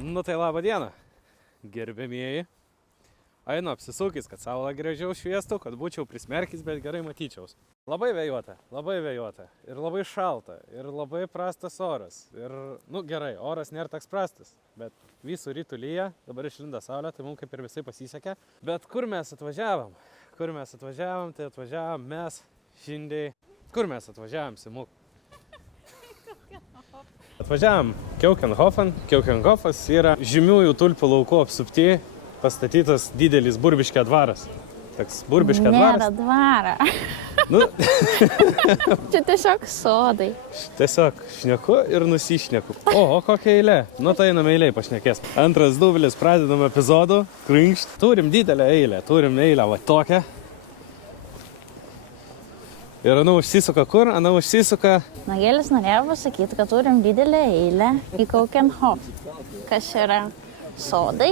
Nu tai labą dieną, gerbėmieji. Einu apsisukęs, kad saulė gražiau šviestų, kad būčiau prismerkęs, bet gerai matyčiaus. Labai vėjuota. Ir labai šalta. Ir labai prastas oras. Ir, gerai, oras nėra toks prastas. Bet visų rytų lyja, dabar išlinda saulė, tai mums kaip ir visai pasisekė. Bet kur mes atvažiavom? Tai atvažiavom mes šiandien. Kur mes atvažiavom, Simuk? Atvažiavom Keukenhofen. Keukenhofas yra žymiųjų tulpių laukų apsupty pastatytas didelis Burbiškio dvaras. Toks Burbiškio dvaras. Nėra dvarą. Čia tiesiog sodai. Tiesiog šneku ir nusišneku. O kokia eilė. Tai einame eilėj pašnekės. Antras dublis, pradedam epizodų. Krinkšt. Turim didelę eilę. Va tokią. Ir Ana užsisuka kur? Ana užsisuka. Nagėlis norėjo pasakyti, kad turim didelę eilę į Keukenhof. Kas yra sodai,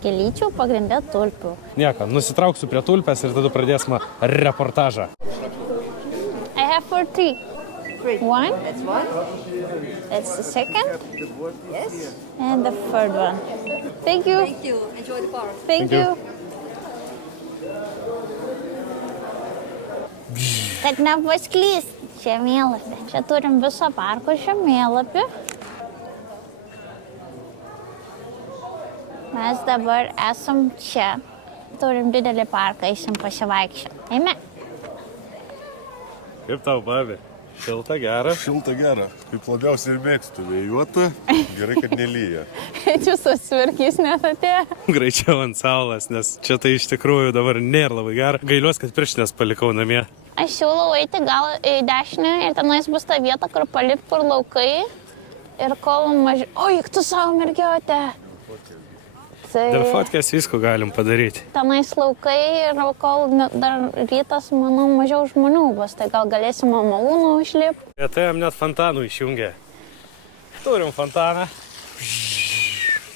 gėlyčių, pagrindė tulpių. Nieko, nusitrauksiu prie tulpės ir tada pradėsime reportažą. I have 40. One. That's one. That's the second. Yes. And the third one. Thank you. Thank you. Enjoy the park. Thank you. Kad nepasklys žemėlapį. Čia turim viso parko žemėlapį. Mes dabar esam čia. Turim didelį parką, eisim pasivaikščioti. Eime. Kaip tau, babi? Šilta, gera? Šilta, gera. Kaip labiausiai ir mėgstu vėjuotą, gerai, kad nelyja. Čia susvirkys net atėjo. Greičiau ant saulės, nes čia tai iš tikrųjų dabar nėra labai gera. Gailiuos, kad pirštinės palikau namie. Aš siūlau eiti gal į dešinę ir tenais bus ta vieta, kur palik, kur laukai. Ir kol mažiau... Oi, tu savo mergiotė. Dėl fotkės visko galim padaryti. Tenais laukai ir kol dar rytas, manau, mažiau žmonių bus. Tai gal galėsim malūnų išlipti. Tai jam net fontanų išjungė. Turim fontaną.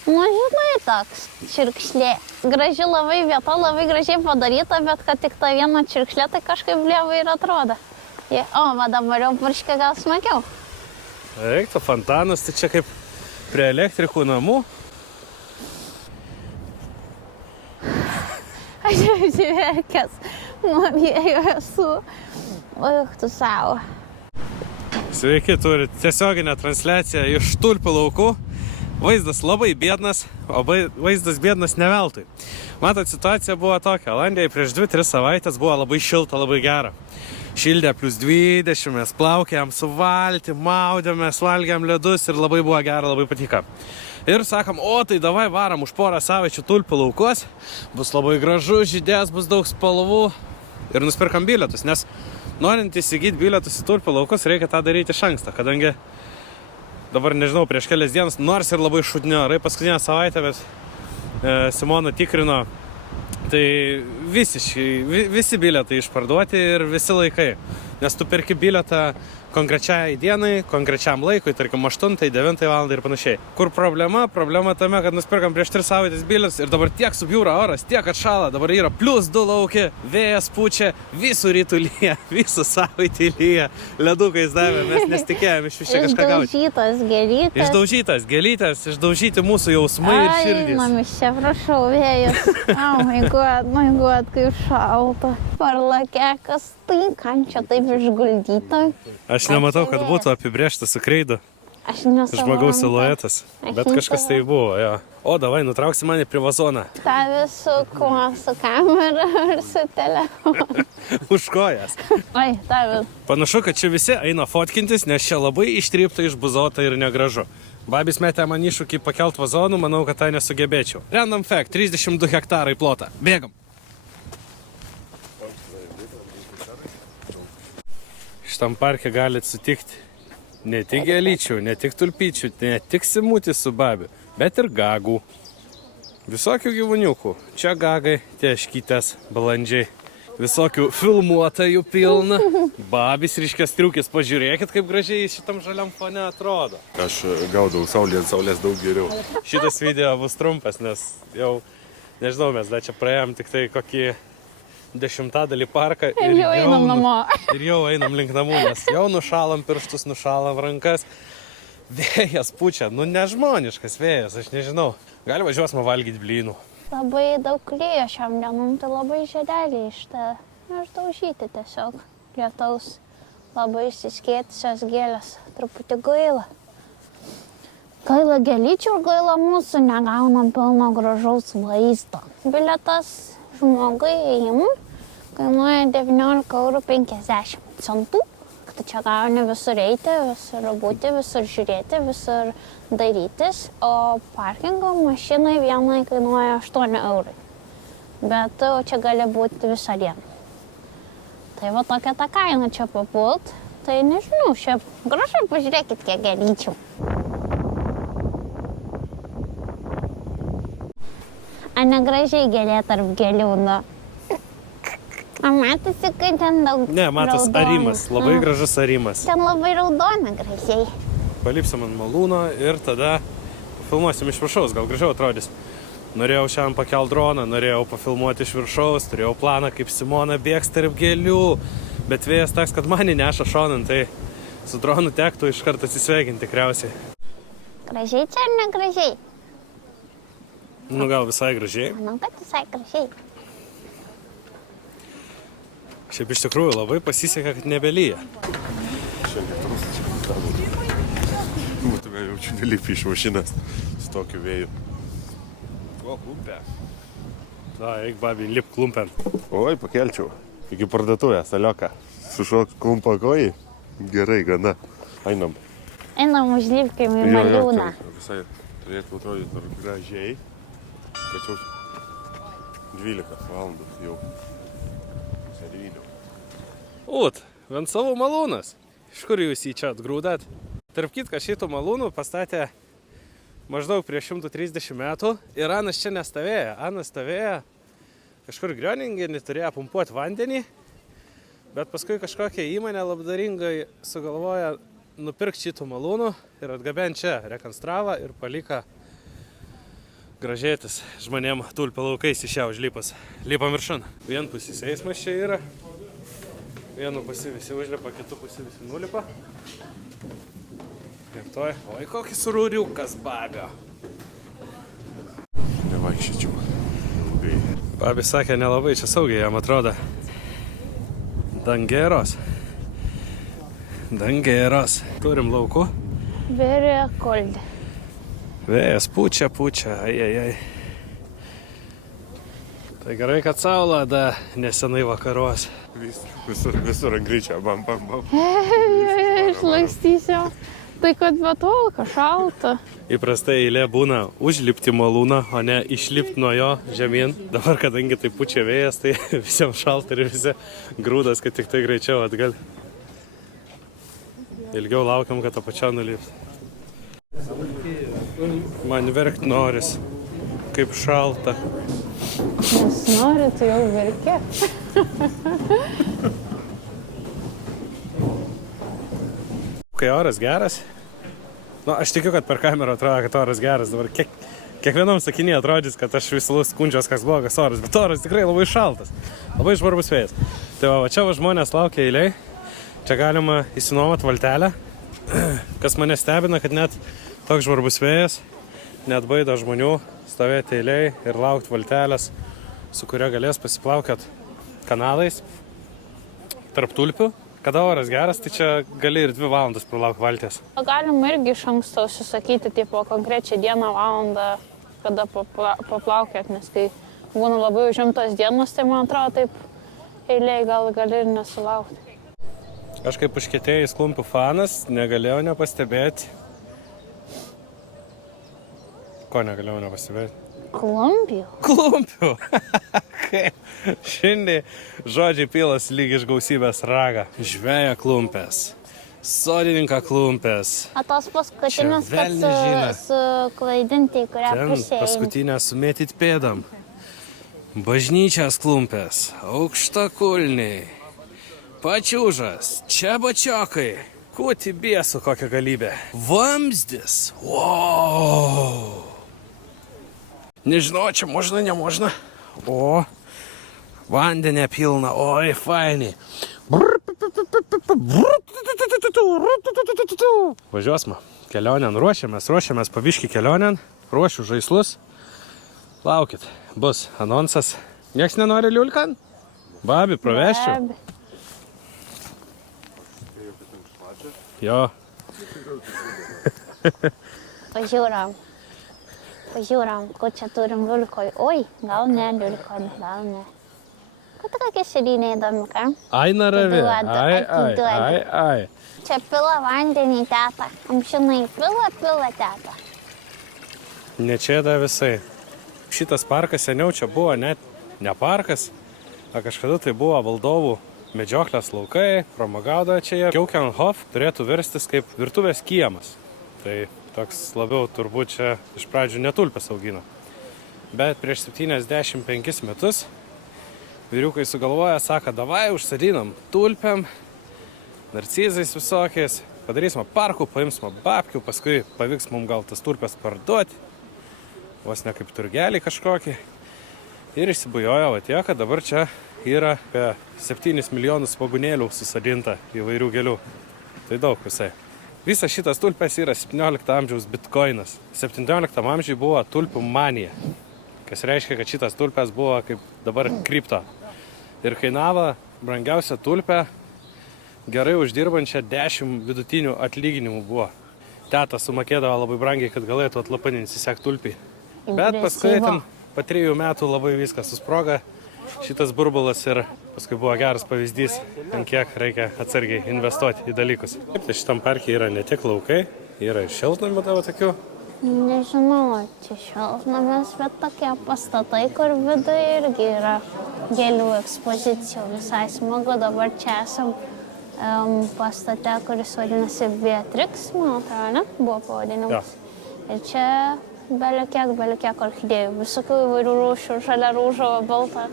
Žinai, toks čirkšlė. Graži labai vieta, labai gražiai padaryta, bet kad tik ta viena čirkšlė, tai kažkaip lievai ir atrodo. Va dabar jau purškia gal smagiau. Reiktų fontanas, tai čia kaip prie elektrikų namų. Aš jau žiūrėkęs, nuo vėjo esu. Tu savo. Sveiki, turi tiesioginę transliaciją iš tulpių laukų. Vaizdas labai biednas, o vaizdas biednas ne veltui. Matot, situacija buvo tokia. Olandijai prieš 2-3 savaitės buvo labai šilta, labai gera. Šildė +20, mes plaukėm su valtį, maudėmės, valgėm ledus ir labai buvo gera, labai patiko. Ir sakom, tai davai varam už porą savaičių tulpių laukos, bus labai gražu, žydės, bus daug spalvų ir nusipirkam bilietus, nes norint įsigyti bilietus į tulpių laukus, reikia tą daryti iš anksto, kadangi dabar nežinau, prieš kelias dienas, nors ir labai šūdinio orai paskutinę savaitę, bet Simona tikrino, tai visi bilietai išparduoti ir visi laikai. Nes tu perki bilietą konkrečiai dienai, konkrečiam laikui, tarkim 8-9 valandą ir panašiai. Kur problema? Problema tame, kad nusipirkam prieš 3 savaitės bilietus ir dabar tiek subjūra oras, tiek atšala, dabar yra +2 lauki, vėjas pučia, visų rytų lyja, visų savaitį lyja, ledukais davė, mes nesitikėjom iš čia kažką gauti. Išdaužytas gėlytės, išdaužyti mūsų jausmai ir širdys. Mamis, čia prašau, vėjas. My God, kaip šalta. Parlake, kas tai, kam čia taip išguldyta? Aš nematau, kad būtų apibrėžtas su kreidu. Aš nesu žmogaus siluetas, bet kažkas tai buvo, jo. O, davai, nutrauksi mane prie vazoną. Tavi su kuo, su kamera ar su telefonu? Už kojas. Oi, tavi. Panašu, kad čia visi eina fotkintis, nes čia labai ištrypta, išbuzota ir negražu. Babis metė man iššūkį pakelt vazonų, manau, kad tai nesugebėčiau. Random fact, 32 hektarai plotą. Bėgam. Šitam parke galite sutikti ne tik gėlyčių, ne tik tulpyčių, ne tik simutį su babiu, bet ir gagų. Visokių gyvūniukų. Čia gagai, teškytės, balandžiai. Visokių filmuotojų pilna. Babis ryškės triukis. Pažiūrėkit, kaip gražiai šitam žaliam fone atrodo. Aš gaudau saulė ant saulės daug geriau. Šitas video bus trumpas, nes jau, nežinau, mes dar čia praėjom tik tai kokį 10 parką ir jau einam namo. Ir jau einam link namų, nes jau nušalam pirštus, nušalam rankas. Vėjas pučia, nu nežmoniškas vėjas, aš nežinau. Gal važiuosime valgyti blynų. Labai daug lyja šiam dienom, tai labai žiedeliai išdaužyti tiesiog. Lietaus labai išsiskėtusios gėlės, truputį gaila. Gaila gėlyčių ir gaila mūsų, negaunam pilno gražaus vaizdo. Bilietas žmogui įėjimui kainuoja 19,50 €. Tai čia gauni visur eiti, visur būti, visur žiūrėti, visur darytis, o parkingo mašinai vienai kainuoja 8 €. Bet čia gali būti visą dieną. Tai va tokia ta kaina čia papult. Tai nežinau, šiaip gražu, pažiūrėkit, kiek gėlyčių. A negražiai gėlė tarp gėlių, nu. O matosi, kad ten daug Ne, matas raudonų. arimas, labai gražus arimas. Ten labai raudona gražiai. Palipsim ant malūno ir tada filmuosim iš viršaus, gal gražiau atrodys. Norėjau šiandien pakelt droną, norėjau pafilmuoti iš viršaus, turėjau planą, kaip Simona bėgs tarp gėlių, bet vėjas toks, kad mane neša šonan, tai su dronu tektų iš karto atsisveikinti tikriausiai. Gražiai čia ar negražiai? Nu gal visai gražiai. Manau, kad visai gražiai. Šiaip iš tikrųjų labai pasisekė, kad nebelyja. Šiandien trūsta. Būtume jaučiu nelipi iš mašinas su tokiu vėju. O, klumpė. Da, eik babi, lip klumpėn. Oi, pakelčiau. Iki parduotuvės, alioka. Sušok klumpą kojį. Gerai, gana. Einam. Einam užlipkim į Jo, malūną. tai visai turėtų atrodyti dar gražiai. Tačiau 12 valandų jau. Servinio. Ūt, vien savo malūnas. Iš kur jūs jį čia atgrūdat? Tarp kitką, šitų malūnų pastatė maždaug prieš 130 metų ir Anas čia nestovėjo. Anas stovėjo kažkur Grioningenį, turėjo pumpuoti vandenį, bet paskui kažkokia įmonė labdaringai sugalvoja nupirkti šitų malūnų ir atgabenti čia, rekonstravo ir palika gražėtis žmonėm tulpių laukais iš ją užlipas. Lipam viršun. Vienpusis eismas čia yra. Vienu pusi visi užlipa, kitu pusi visi nulipa. Ir toj, oi kokis rūriukas babio. Nevaikščiačiau. Ilgai. Babis sakė, nelabai čia saugiai jam atrodo. Dangeros. Dangeros. Turim laukų. Very cold. Vėjas pučia, ai. Tai gerai, kad saulė da nesenai vakaruos. Visur ant greičio. Bam. Išlakstysiu. Tai kad betolka, šalta. Įprastai eilė būna užlipti malūną, o ne išlipti nuo jo žemyn. Dabar, kadangi tai pučia vėjas, tai visiems šalta ir visi grūdas, kad tik tai greičiau atgal. Ilgiau laukiam, kad apačia nulips. Man verkt noris, kaip šalta. Nes nori, tu jau verki. Kai oras geras, aš tikiu, kad per kamerą atrodo, kad oras geras. Dabar kiekvienam sakinėje atrodys, kad aš visą laiką skundžiuos, kas blogas oras, bet oras tikrai labai šaltas, labai žvarbus vėjas. Tai va čia žmonės laukia eiliai, čia galima įsinuomoti valtelę. Kas mane stebina, kad net toks žvarbus vėjas net baido žmonių stovėti eiliai ir laukti valtelės, su kuria galės pasiplaukiot kanalais tarp tulpių. Kada oras geras, tai čia gali ir 2 valandas pralaukti valties. Galima irgi iš anksto užsisakyti, tipo, konkrečią dieną, valandą, kada paplaukėt, nes kai būna labai užimtos dienos, tai man atrodo taip eiliai gali ir nesulaukti. Aš kaip užkietėjus klumpių fanas negalėjau nepastebėti. Ko negalėjau nepastebėti? Klumpių? Klumpių! Šiandien žodžiai pilas lyg iš gausybės raga. Žveja klumpės, sodininką klumpės. O tos paskutinės, Čia kad velnias žino. suklaidinti, į kurią Ten pusę eini. paskutinę sumėtyt pėdam. Bažnyčias klumpės, aukštakulniai, pačiūžas, čia bačiokai. Kūti bėsų kokią galybę. Vamzdis. Wow. Nežinau, čia možna, nemožna. O, vandenė pilna, oi, fainiai. Važiuosime. kelionėn ruošiamės paviški kelionėn, ruošiu žaislus. Laukit, bus anonsas. Niekas nenori liulkan? Babi, praveščiau. Babi. Jo. Pažiūram, ko čia turim liulkoj. Oi, gal ne liulkoj, gal ne. Ko tokia sėdynė įdomi, ką? Ai, naravi. Atiduodu. Ai. Čia pila vandenį, teta. Amžinai pila, teta. Ne čia da visai. Šitas parkas seniau čia buvo net ne parkas, o kažkada tai buvo valdovų medžioklės laukai, pramogauda čia jie. Keukenhof turėtų verstis kaip virtuvės kiemas. Tai toks labiau turbūt čia iš pradžių netulpės augino. Bet prieš 75 metus vyriukai sugalvoja, sako, davai užsadinam tulpėm, narcizais visokiais, padarysim parkų, paimsim babkių, paskui pavyks mums gal tas tulpės parduoti, vos ne kaip turgelį kažkokį. Ir išsibujojo va tiek, kad dabar čia yra apie 7 milijonus svogūnėlių susadinta įvairių gėlių. Tai daug visai. Visas šitas tulpės yra 17 amžiaus bitkoinas. 17 amžiui buvo tulpių manija, kas reiškia, kad šitas tulpės buvo kaip dabar kripto. Ir kainavo brangiausia tulpė, gerai uždirbančią 10 vidutinių atlyginimų buvo. Teta sumokėdavo labai brangiai, kad galėtų atlapaninti sek tulpį. Bet paskui ten po 3 metų labai viskas susproga. Šitas burbulas ir paskui buvo geras pavyzdys, ant kiek reikia atsargiai investuoti į dalykus. Tai šitam parke yra ne tik laukai, yra ir šiltnamių tavo tokių. Nežinau, čia šiltnamis, bet tokie pastatai, kur viduje irgi yra gėlių ekspozicijų. Visai smagu, dabar čia esam pastate, kuris vadinasi Beatrix, man atrodo, ne? Buvo pavadinimas. Ja. Ir čia belekiek orchidėjų, visokių įvairių rūšių, žalia rūžava, balta.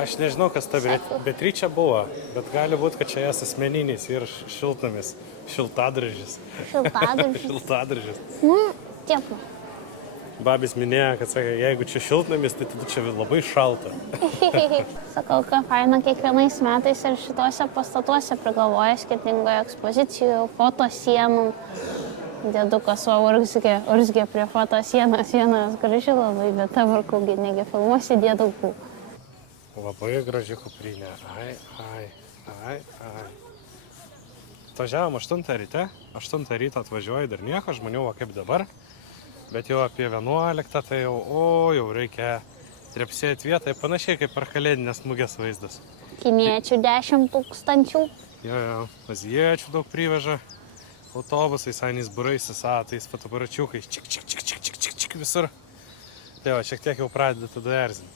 Aš nežinau, kas ta Beatričė buvo, bet gali būti, kad čia jas asmeninis ir šiltnamis. Šiltadražis. Šiltadražis. Taip. Babis minėjo, kad sakė, jeigu čia šiltnamis, tai tada čia labai šalta. Sakau, kad faina kiekvienais metais ir šituose pastatuose prigalvoja skirtingų ekspozicijų, fotosienų. Dėdukas urzgė prie fotosienos, vienas graži labai, bet dabar kaugi negi filmuosi dėdukų. Labai graži kuprinė. Ai. Atvažiavom 8 ryte. 8 ryto atvažiuoju, dar nieko, žmonių va kaip dabar. Bet jau apie 11, tai jau reikia trepsėti vietą, panašiai kaip per kalėdinės mugės vaizdas. Kiniečių 10 000. Jo, azijiečių daug priveža. Autobusais, ainis būrais, satais, fotoaparačiukais, čik visur. Tai va, šiek tiek jau pradeda tada erzinti.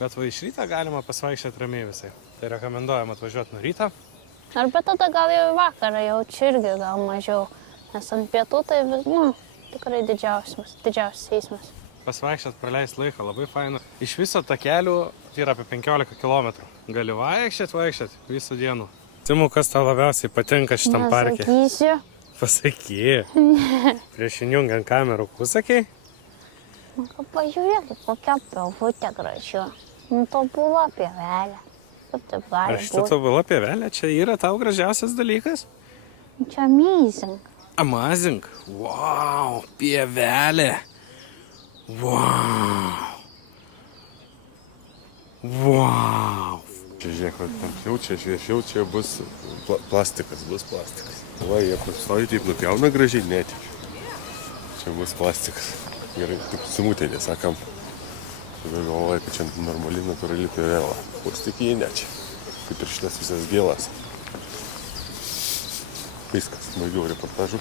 Bet va iš ryto galima pasvaikščioti ramiai visai. Tai rekomenduojam atvažiuoti nuo ryto. Arba tada gal jau vakarą jaučiu irgi gal mažiau. Nes ant pietų tai tikrai didžiausias eismas. Pasvaikščiot, praleist laiką, labai faina. Iš viso takelių tai yra apie 15 km. Gali vaikščiot visą dieną. Simu, kas tau labiausiai patinka šitam parke? Nesakysiu. Pasaky. Prieš įjungiant kamerų pusakį. Pažiūrėkit, kokia pelvutė graži. Tobula pievelė. Kaip taip gali būti? Aš čia tobula pievelė, čia yra tau gražiausias dalykas? Čia amazing. Amazing? Wow, pievelė. Wow. Čia žiūrėk, tamsiau, čia šviešiau, čia bus plastikas, Va, jie pastoji taip nupjauna gražiai, netikiu. Čia bus plastikas. Gerai, tik simutėlė, sakam. Tada galvoju, kad čia normali, natūrali pievelė. Plastikiai ne čia. Kaip ir šitas visas gėlas. Viskas, baigiau reportažų.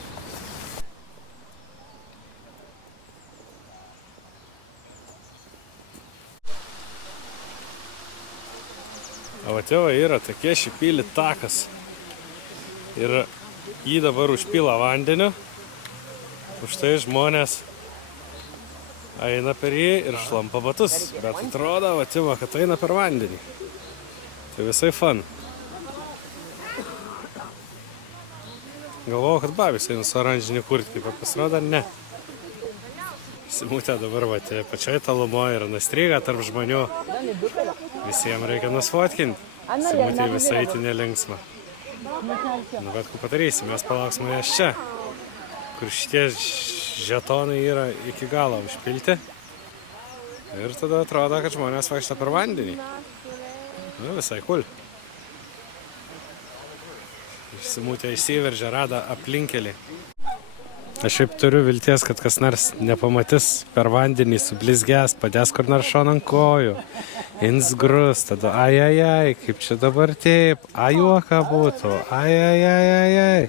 O va tėva yra tokie šipylį takas. Ir jį dabar užpila vandeniu. Už tai žmonės eina per jį ir šlampa batus. Bet atrodo, va tėva, kad eina per vandenį. Tai visai fun. Galvojau, kad babis eina su oranžinį kurtį, bet pasirodo ne. Simutė dabar va pačioj talumoje yra nustryga tarp žmonių. Visiems reikia nusfotkinti. Simutė visai eiti nelinksma. Nu, bet ko padarysim, mes palauksime jas čia. kur šitie žetonai yra iki galo užpilti. Ir tada atrodo, kad žmonės vaikšto per vandenį. Nu, visai cool. Išsimūtė išsiveržė, rado aplinkelį. Aš šiaip turiu vilties, kad kas nors nepamatys per vandenį, sublizgės, padės kur nors šon ant kojų. Insgrus, tada ai, kaip čia dabar taip, juoka būtų, ai.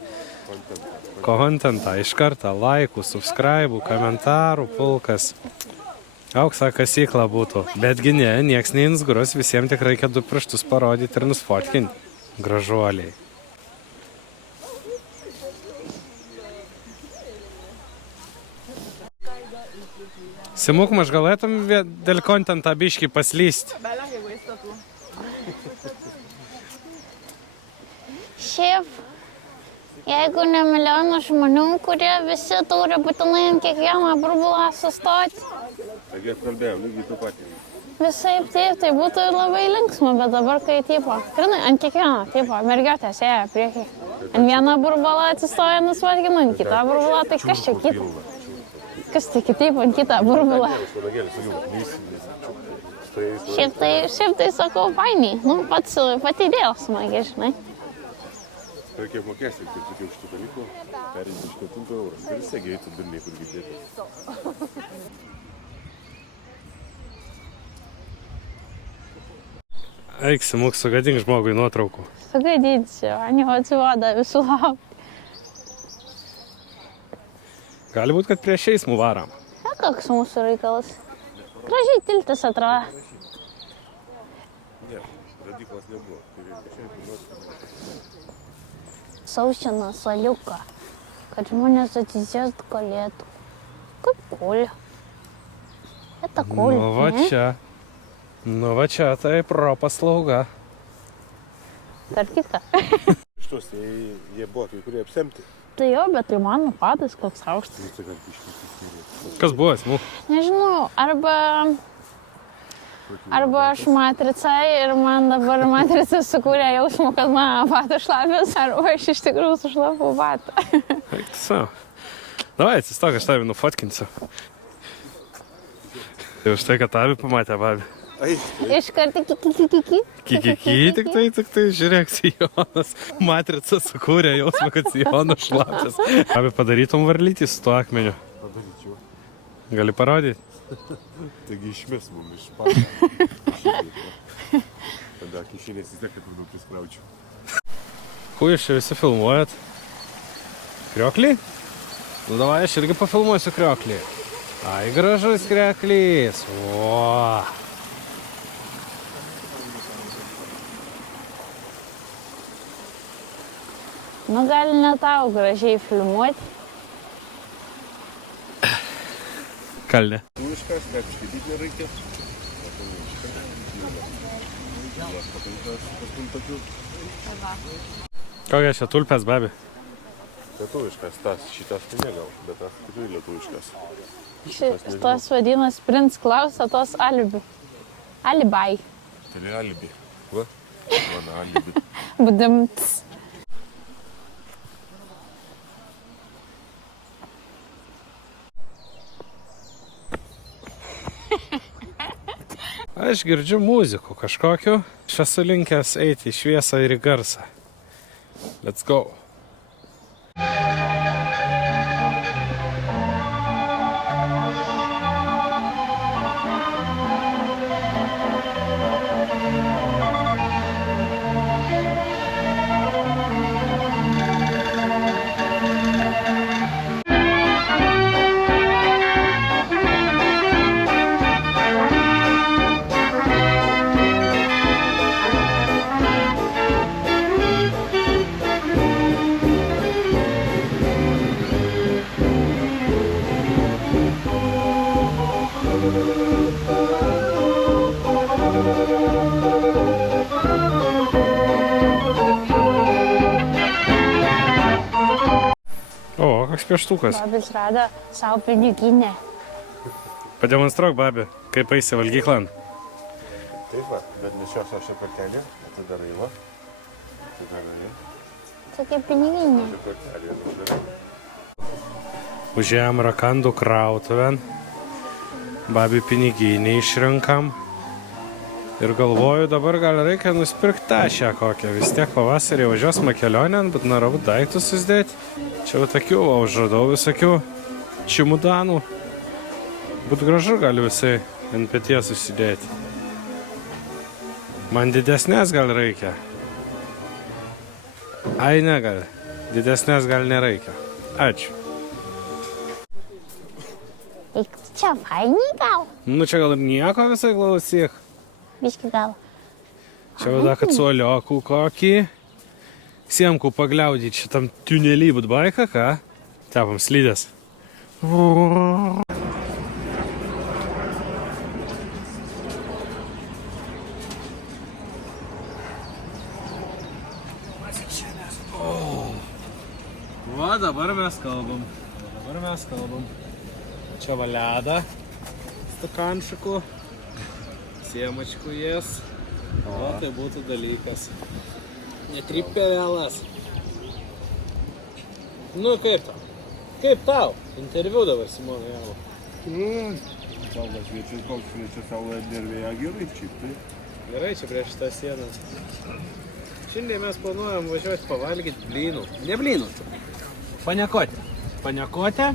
Kontentą iš karto, laikų, subscribe'ų, komentarų, pulkas. Auksa kasykla būtų. Betgi ne, nieks neinsgrus, visiems tik reikia 2 pirštus parodyti ir nusfotkinti. Gražuoliai. Simuk, aš galėtum dėl kontentą biškį paslysti. Šiaip, jeigu ne milijonas žmonių, kurie visi turi būtinai ant kiekvieną burbulą sustoti. Taigi atkalbėjom, lygiai tu patį. Visaip taip, tai būtų labai linksma, bet dabar kai tipo, grinai, ant kiekvieno, tipo, mergiotės ėjo priekį. Ant vieną burbulą atsistoja nusvatkinu, ant kitą burbulą, tai kas čia kita? Kas tai kitaip ant kitą burbulą? Šiaip tai sakau, fainiai, nu, pati idėja smagi, žinai. Per kiek mokėsi, kaip sakiau, šitų dalykų, perėti iš 4 eurų. Ir visi greitų durniai, kur girdėti. Eik, Simuk, sugadink žmogui nuotraukų. Sugadinsiu, man jau atsivoda visų laukti. Gali būt, kad prieš eismų varam. Na, koks mūsų reikalas. Gražiai tiltis atrodo. Ne, radyklos nebuvo. Saušina saliuką, kad žmonės atsisėst galėtų. Kaip cool. Это cool, Nu va ne? čia. Nu va čia, tai pro paslauga. Tarp kitką. Šitos, jie buvo kai kurie apsemti. Tai jo, bet tai mano padas koks aukštas. Kas buvo, Simuk? Nežinau, arba aš matrica ir man dabar matrica sukūrė jausmą, kad mano patas šlapės, arba aš iš tikrųjų sušlapau patą. Eik tu savo. Davai, atsistok, aš tavį nufotkinsiu. Tai už tai, kad tavį pamatė, babi. Iškart kiki. Tik tai, žiūrėk, Sijonas. Matrica sukūrė jausmą, kad Sijonas šlapės. Babi, padarytum varlytį su tuo akmeniu. Padaryčiau. Gali parodyti? Taigi išmes mum iš pato. Tada kišenės vis tiek, kad daugiau priskraučiau. Kuo jūs čia visi filmuojat? Krioklį? Nu, davai, aš irgi pafilmuosiu krioklį. Ai, gražus krioklys. O. Nu, gali ne tau gražiai filmuoti. Kalne. Tuviškas, net iškaityti nereikia. Kokia čia tulpės, babi? Lietuviškas, šitas tai negal, bet tas tikrai lietuviškas. Šitas vadinas Prince Klaus, o tos alibi. Alibai. Tai ne alibi. Va? Mano alibi. Budimts. Aš girdžiu muzikų kažkokiu. Aš esu linkęs eiti į šviesą ir į garsą. Let's go. O, koks pieštukas. Babis rado savo piniginę. Pademonstruok, babi, kaip eisi valgyklą. Taip va, bet nešios aš kortelę, atidarai va. Atidarai. Čia kaip piniginė. Kortelę atidarai. Užėjom rakandų krautuvėn. Babi piniginį išrinkam. Ir galvoju, dabar gal reikia nusipirkti tašę kokią. Vis tiek pavasarį važiuosime kelionėn, bet norau daiktus susidėti. Čia jau tokių, užradau visokių čimudanų. Būt gražu gali visai ant peties susidėti. Man didesnės gal reikia. Ai, ne gal. Didesnės gal nereikia. Ačiū. Eik čia fainiai gal? Nu čia gal ir nieko visai klausyk. Biški gal. Čia vada, kad suoliokų kokį. Siemkų pagliaudyti šitam tunelį būt baiką, ką? Tepam slydės. Va, dabar mes kalbam. Čia va ledą. Stakanšikų. Siemačkų jas. O, tai būtų dalykas. Netrypia vėlas. Nu, kaip tau? Kaip tau? Interviu dabar Simona javo. Saulė šviečia, saulė nervėja gerai, šiaip tai. Gerai, čia prieš šitą sieną. Šiandien mes planuojam važiuoti pavalgyti blynų. Ne blynų. Paniakotę. Paniakotę.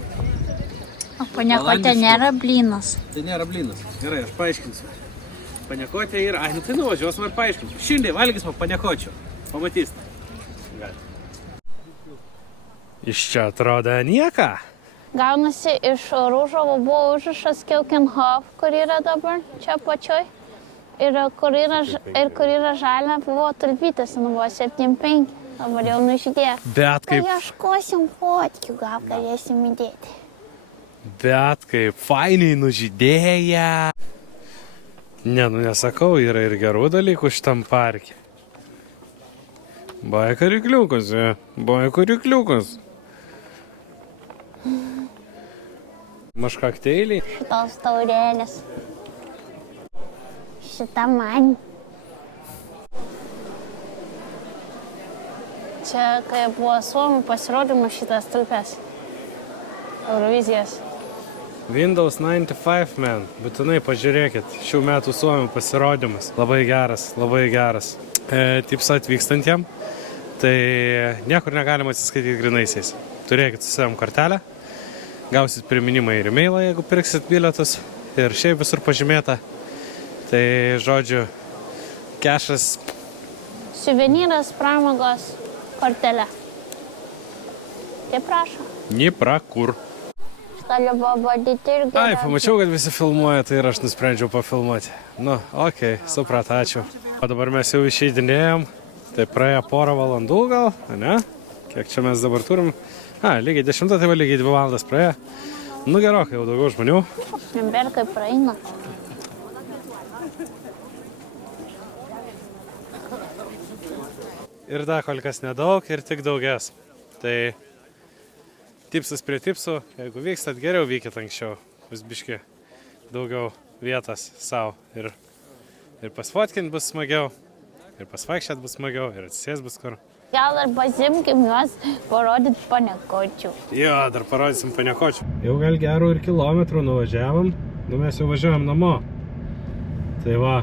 O paniakotė nėra blynas. Tai nėra blynas. Gerai, aš paaiškinsiu. Paniakotė yra... Ai, nu tai nuvažiuosim ir paaiškinsiu. Šiandien valgysim paniakočių. Pamatysite. Iš čia atrodo nieką. Gaunasi, iš Rūžovo buvo užrašas Kilkenhof, kur yra dabar, čia pačioj. Ir kur yra žalia, buvo tulbytės, nu buvo 7,5. Dabar jau nužydėjo. Bet kaip... Paieškosim fotkių, gal galėsim įdėti. Bet kaip fainiai nužydėję. Ne, nu nesakau, yra ir gerų dalykų šitam parke. Baikariukliukas, baikariukliukas. Maškakteiliai. Šitos taurėlės. Šita man. Čia, kai buvo Suomių pasirodymas šitas tulpės. Eurovizijos. Windows 95, man. Būtinai pažiūrėkit. Šių metų Suomių pasirodymas. Labai geras, labai geras. Tips atvykstantiem. Tai niekur negalima atsiskaityti grinaisiais. Turėkit su savim kortelę. Gausit priminimą ir e-mailą, jeigu pirksit bilietus. Ir šiaip visur pažymėta. Tai, žodžiu, kešas. Suvenyras, pramogos, kortelė. Tai prašom. Nipra kur. Gali pabandyti ir geriausiai. Ai, pamačiau, kad visi filmuoja, tai ir aš nusprendžiau pafilmuoti. Nu, okei, suprat, ačiū. O dabar mes jau išeidinėjom. Tai praėjo porą valandų gal, ne? Kiek čia mes dabar turim? Lygiai 10, tai va lygiai 2 valandas praėjo. Nu, gerokai, jau daugiau žmonių. Nebėr kaip praeina. Ir dar kol kas nedaug ir tik daugės. Tai tipsas prie tipsų, jeigu vykstat, geriau vykit anksčiau. Bus biški daugiau vietos savo. Ir pasfotkint bus smagiau, ir pasvaikščiat bus smagiau, ir atsisės bus kur. Gal dar pasimkim juos parodyti paniakočių. Jo, dar parodysim paniakočių. Jau gal gerų ir kilometrų nuvažiavom. Nu, mes jau važiuojam namo. Tai va,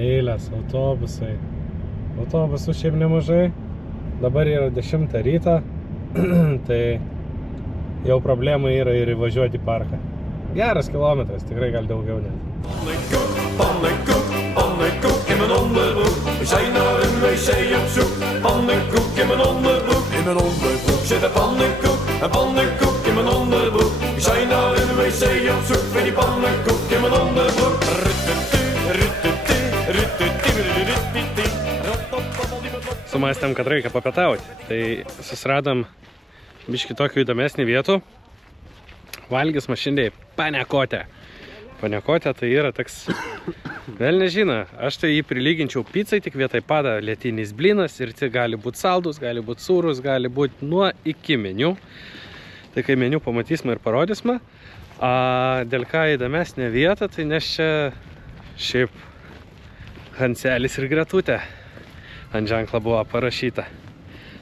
eilės, autobusai. Autobusų šiaip nemažai. Dabar yra 10 ryto. Tai jau problemai yra ir įvažiuoti į parką. Geras kilometras, tikrai gal daugiau net. Pannenkoek in mijn onderbroek. We zijn naar een wc op zoek. Pannenkoek in mijn onderbroek. In mijn onderbroek zit een pannenkoek in mijn onderbroek. We zijn naar een wc op zoek. Voor die pannenkoek in mijn onderbroek. Sumastėm, kad reikia papietauti. Tai susiradom biškį tokių įdomesnį vietų. Valgys mašindai paniakotę. Paniakotė tai yra toks, vėl nežino, aš tai jį prilyginčiau pizzai, tik vietoj pada lietinis blynas ir tai gali būti saldus, gali būti sūrus, gali būti nuo iki meniu. Tai kai meniu pamatysime ir parodysime. Dėl ką įdomesnė vieta, tai nes čia šiaip Hanselis ir Gretutė ant ženklą buvo parašyta.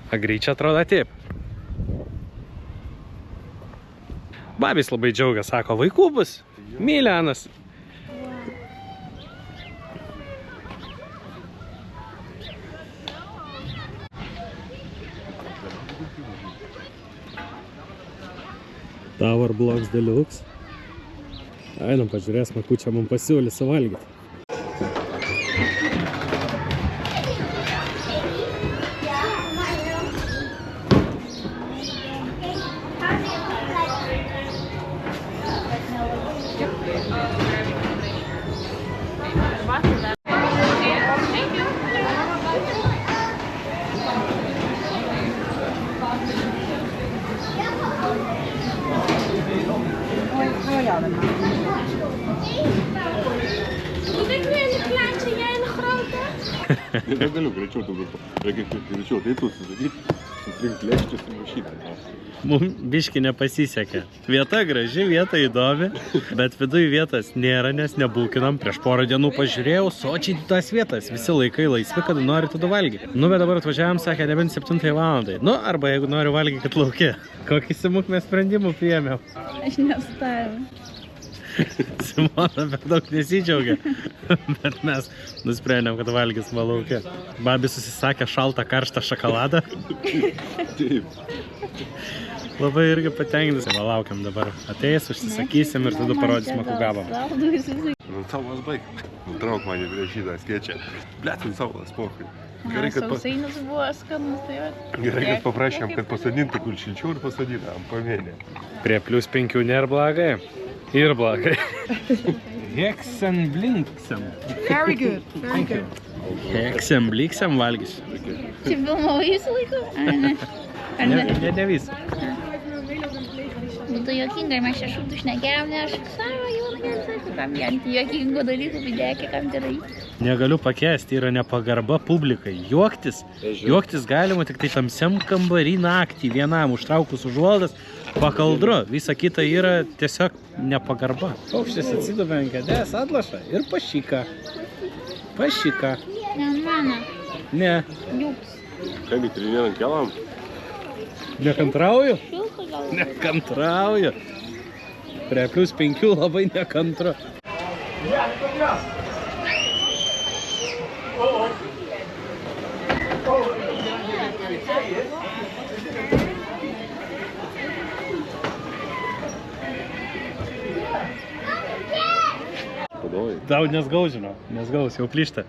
A greičia atrodo taip. Babys labai džiaugia, sako, vaikų bus. Mylenas. Tower Blocks Deluxe. Einam, pažiūrėsime, kučią mums pasiūlė suvalgyti. Negaliu greičiau, reikia greičiau, tai tu susidėti, sutrink lėkščius ir mašytą. Mums biški nepasisekė. Vieta graži, vieta įdomi, bet viduj vietas nėra, nes nebūkinam. Prieš porą dienų pažiūrėjau, sočiai tas vietas, visi laikai laisvi, kada nori tada valgyti. Nu, bet dabar atvažiavam, sakė, nebent 7 valandai. Nu, arba jeigu nori valgyti, kad laukia. Kokį simuk mes sprendimų priėmėm? Aš nestavim. Simona per daug nesidžiaugia, bet mes nusprendėm, kad valgysime laukia. Babi susisakė šaltą karštą šokoladą. Taip. Labai irgi patenkinus. Va, laukiam dabar. Ateis, užsisakysim ir tada parodysim, kokiu gabalą. Nu, savas baig. Nutrauk mane prieš šitą skečę. Blet, savas pokai. Sausainius buvo skanus, tai va. Gerai, kad paprašėm, kad pasadintų kur šilčiau ir pasadinam pamėnė. Prie +5 nėra blogai. Ir blogai. Heksem blinksem. Very good. Very good. Heksem blinksem valgys. Čia filmavai visą laiką? Ar ne? Ne visą. Būtų juokinga, mes čia šūdų šnekėjom, ne aš savo jaunai, kam jantį juokingų dalykų vidėkė, kam tai daryti. Negaliu pakęsti, yra nepagarba publikai. Juoktis galima tik tai tamsiam kambarį naktį, vienam užtraukus užuolaidas, pakaldru. Visa kita yra tiesiog nepagarba. Paukštis atsidavė ant kėdės, atlaša ir pašyka. Pašyka. Ne, mano. Ne. Jūps. Ką, treniruojant kelam? Nekantrauju? Šilka gal. Nekantrauju. Prie +5 labai nekantru. Padovai. Tau nesgaudžino, nesgaus, jau plyšta.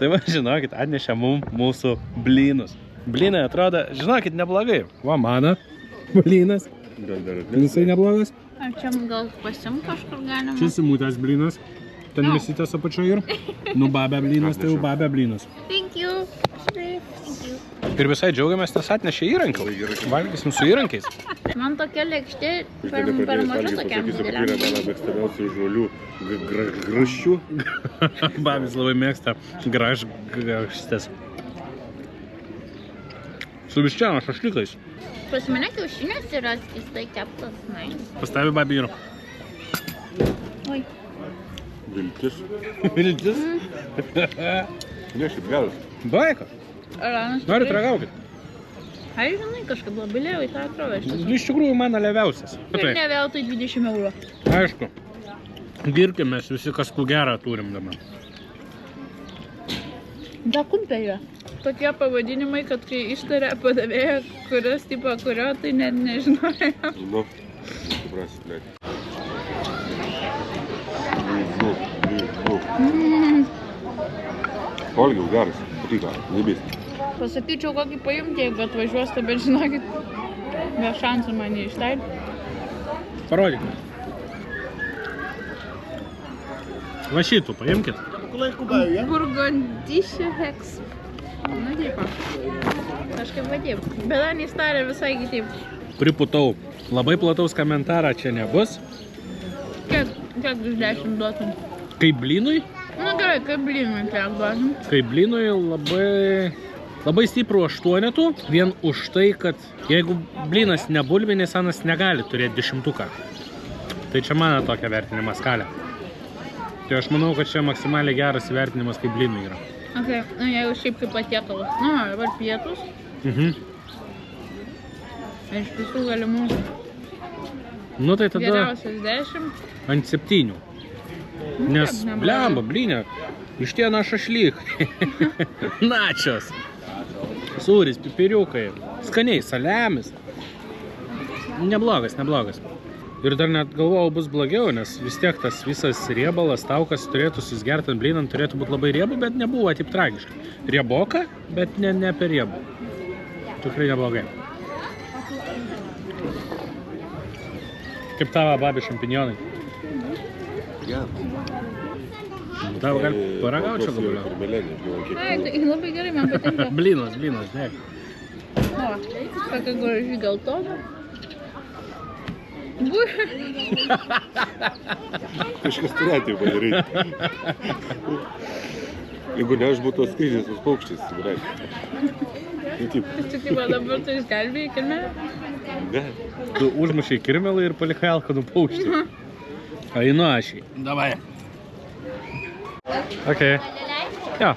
Tai va, žinokit, atnešė mūsų blynus. Blynai atrodo, žinokit, neblogai. Va, mano blynas. Jisai neblogas. Ar čia gal pasim kažkur galima? Čia simutės blynas. Ten misytės apačioje ir. Nu, babė blynas, tai jau babė blynas. Thank you. Thank you. Ir visai džiaugiamės, nes atnešė įrankių. Valgysim su įrankiais. Man tokia lėkštė per mažu tokiam dideliam. Tai yra mano mėgstamiausių žolių graščių. Babis labai mėgsta gražštės. Su viščiano šašlikais. Pas mane kiaušinės yra skystai keptas. Pastavi babį ir. Oi. Viltis. Viltis. Ne, šiaip geras. Baika. Norit ragaukit. Ai, žinai, kažkaip labai lėvai tą atrodo iš tiesų. Iš tikrųjų, mano leviausias. Ir ne veltui 20 eurų. Aišku. Girkimės visi, kas ku gerą turim dabar. Da kumpelė. Tokie pavadinimai, kad kai ištarė padavėją, kurios tipo kurio, tai net nežinojau. Nu, suprasit, blėt. Valgiau, geras, patiko, nebės. Pasakyčiau, kokį paimti, jeigu atvažiuosite, bet žinokit, be šansų man neišleidžiu. Parodyk. Va šitų paimkit. Burgondišė heks. Nu, taip. Kažkaip vadėp. Bet Anys tarė visai kitaip. Priputau. Labai plataus komentarą čia nebus. Kiek iš 10 duotum? Kaip blynui? Nu gerai, kaip blynui kiek duotum? Kaip blynui labai stiprų 8. Vien už tai, kad jeigu blynas nebulbinis, Anas negali turėti 10. Tai čia mano tokia vertinimo skalė. Tai aš manau, kad čia maksimaliai geras įvertinimas kaip blynui yra. Ok, nu jeigu šiaip kaip patiekalas. Nu, dabar pietus. Iš visų galimų Nu tai tada Geriausias 10. ant 7. Nes, neblogai. blemba, blinė, vištiena šašlyk. Načios. Sūris, pipiriukai. Skaniai, saliamis. Neblogas. Ir dar net galvojau bus blogiau, nes vis tiek tas visas riebalas, taukas turėtų susgerti ant blinant, turėtų būti labai riebu, bet nebuvo taip tragiškai. Rieboka, bet ne per riebu. Tikrai neblogai. Kaip tavo, babi, šampinjonai? Tavo gal paragauti čia galbūt? Ai, tai labai gerai, man patinka. Blinas, dėk. O, tokia graži geltona. Kažkas turėtų jau padaryti. Jeigu ne, aš būtų atskridęs su paukščiais. Tai man dabar tu išgelbėjai kirmelę? Ne. Tu užmušiai kirmelą ir palikai alkanų paukštį. Einu ašiai. Davai. Okei. Jo.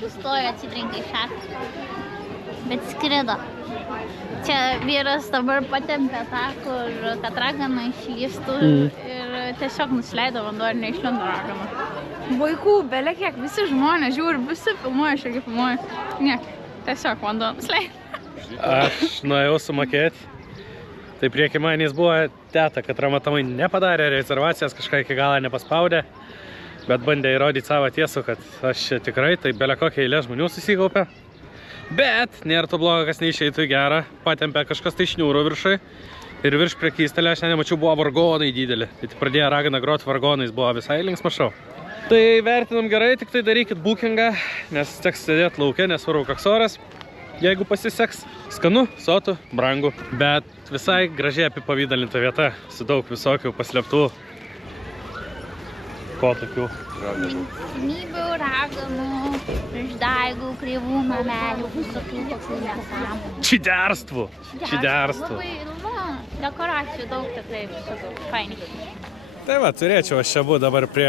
Sustojo, atsitrenkė į šaką. Bet skrido. Čia vyras dabar patempė tą, kur kad ragana išlystų ir tiesiog nusileido vanduo ir neišlindo ragana. Vaikų, belė kiek, visi žmonės žiūri, visi filmuoja, aš irgi filmuoju. Ne, tiesiog vanduo nusileido. Aš nuėjau sumokėti. Tai prieki manęs buvo teta, kad matomai nepadarė rezervacijas, kažką iki galo nepaspaudė, bet bandė įrodyti savo tiesų, kad aš čia tikrai, tai belė kokia eilė žmonių susikaupė. Bet nėra to blogo, kas neišeitų į gerą, patempė kažkas tai šniūrų viršai ir virš prekystelė, aš nemačiau, buvo vargonai dideli. Tai pradėjo ragana groti vargonais, buvo visai linksma šou. Tai vertinam gerai, tik tai darykit bookingą, nes teks sėdėti lauke, nesvarbu koks oras. Jeigu pasiseks, skanu, sotu, brangu, bet visai gražiai apipavydalinta vieta, su daug visokių paslėptų ko tokių. Linksmybių, raganų, išdaigų, kreivų namelių, visokių tokių nesąmonių. Čiderstvu. Labai, dekoracijų daug tikrai visokių, fainai. Tai va, turėčiau aš čia būti dabar prie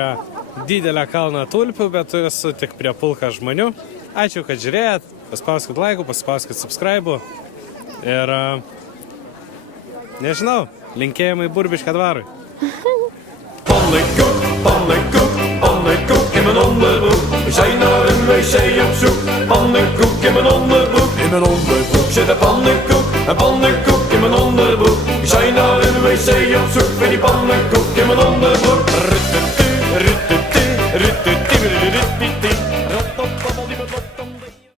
didelę kalną tulpių, bet esu tik prie pulką žmonių. Ačiū, kad žiūrėjot, paspauskit laikų, paspauskit subscribe'ų ir, nežinau, linkėjimai Burbiškio dvarui. Pannekok, in mijn onderbroek. We zijn naar een wc op zoek. Pannenkoek in mijn onderbroek. In mijn onderbroek zit een pannenkoek in mijn onderbroek. We zijn naar een wc op zoek. Voor die pannenkoek in mijn onderbroek.